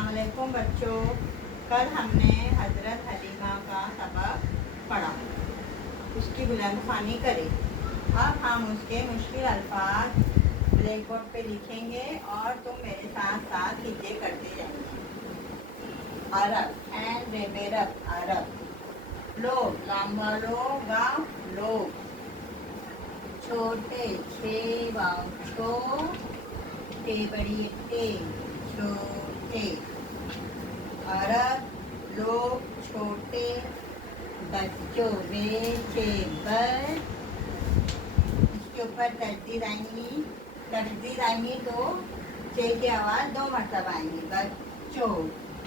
अस्सलाम वालेकुम बच्चों। कल हमने हज़रत हलीमा का सबक पढ़ा, उसकी बुलंद ख़्वानी करी। अब हम उसके मुश्किल अल्फाज ब्लैक बोर्ड पे लिखेंगे और तुम मेरे साथ साथ हिज्जे करते जाएंगे। अरब एंड रेबेरब, अरब। लोग, लामा लोगा, लोग। छोटे, छे वाव छो, टे बड़ी टे, छोटे। अरब लोग, छोटे बच्चों, बेचे बर। इसके ऊपर तजदीद आएंगी तो चे की आवाज़ 2 मरतबा आएंगी। बच्चों,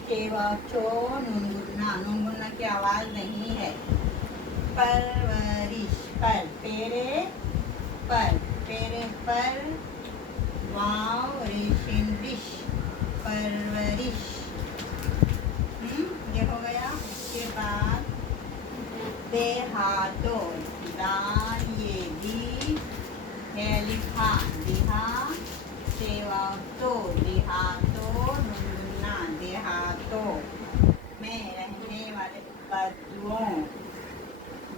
चे वाव चो, नून गुन्ना की आवाज़ नहीं है। परवरिश, पर, पेरे पर, वाव रेशिन रिश, परवरिश। ये हो गया। उसके बाद देहातों, दाल ये दी है लिखा, दिहा सेवातो, देहातों, नुना देहातों में रहने वाले बदुओं,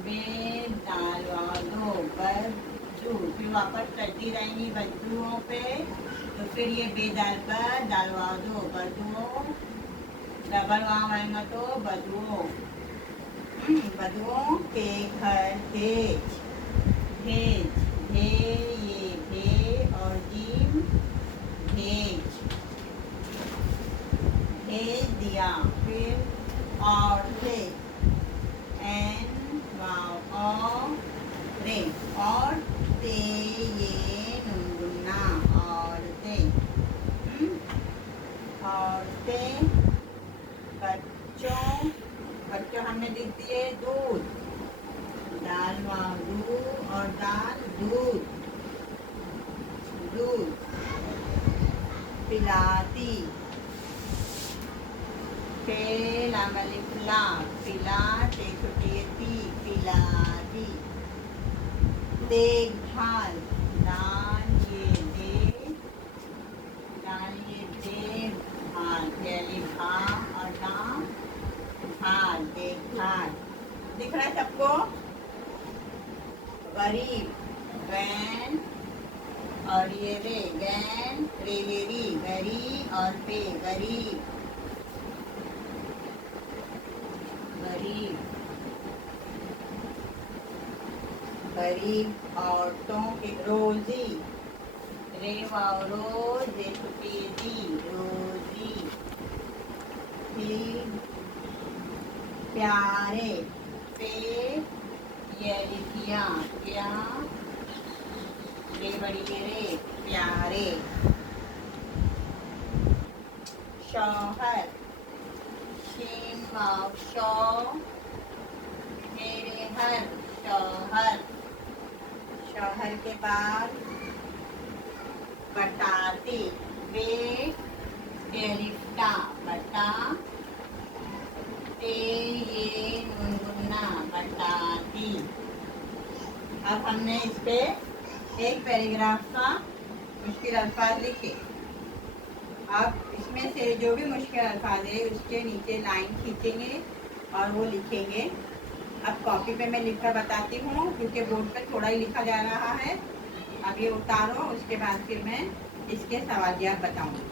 बेदालवादो बदू। फिर वापस तजदीद आएंगी बदुओं पे, तो फिर ये बेदाल पर दालवादो बदुओं, डबल वाम आएगा तो बदुओं। बदुओं के घर भेज, भेज भे ये भे और जीम भेज, भेज दिया। फिर औरतें, एन वाव औरे, और ते ये नुनगुन्ना, औरतें। औरतें, बच्चों हमने लिख दिए दूध, दाल वाव दू और दाल दूध, दूध। पिलाती, पेला, पिला टे छुट्टी, पिलाती। देखभाल, दाल ये दे भाल, पहली भा और दाम भाल, देखभाल। दिख रहा है सबको? गरीब, गैन और ये रे, गैन रेवेरी, गरी और पे, गरीब, गरीब। गरीब औरतों की रोजी, रेवा रोज, रोजी। प्यारे, पे ये लिखिया, क्या रे बड़ी रे, प्यारे। शौहर, शीन वाव शौ, मेरे हर, शौहर। शौहर के बाद बताती, वे डेरिफ्टा, बता ते ये नुनगुन्ना, बताती। अब हमने इस पे एक पैराग्राफ का मुश्किल अल्फाज लिखे। अब इसमें से जो भी मुश्किल अल्फाज है उसके नीचे लाइन खींचेंगे और वो लिखेंगे। अब कॉपी पे मैं लिख कर बताती हूँ क्योंकि बोर्ड पे थोड़ा ही लिखा जा रहा है। अब ये उतारो, उसके बाद फिर मैं इसके सवालियात बताऊँगी।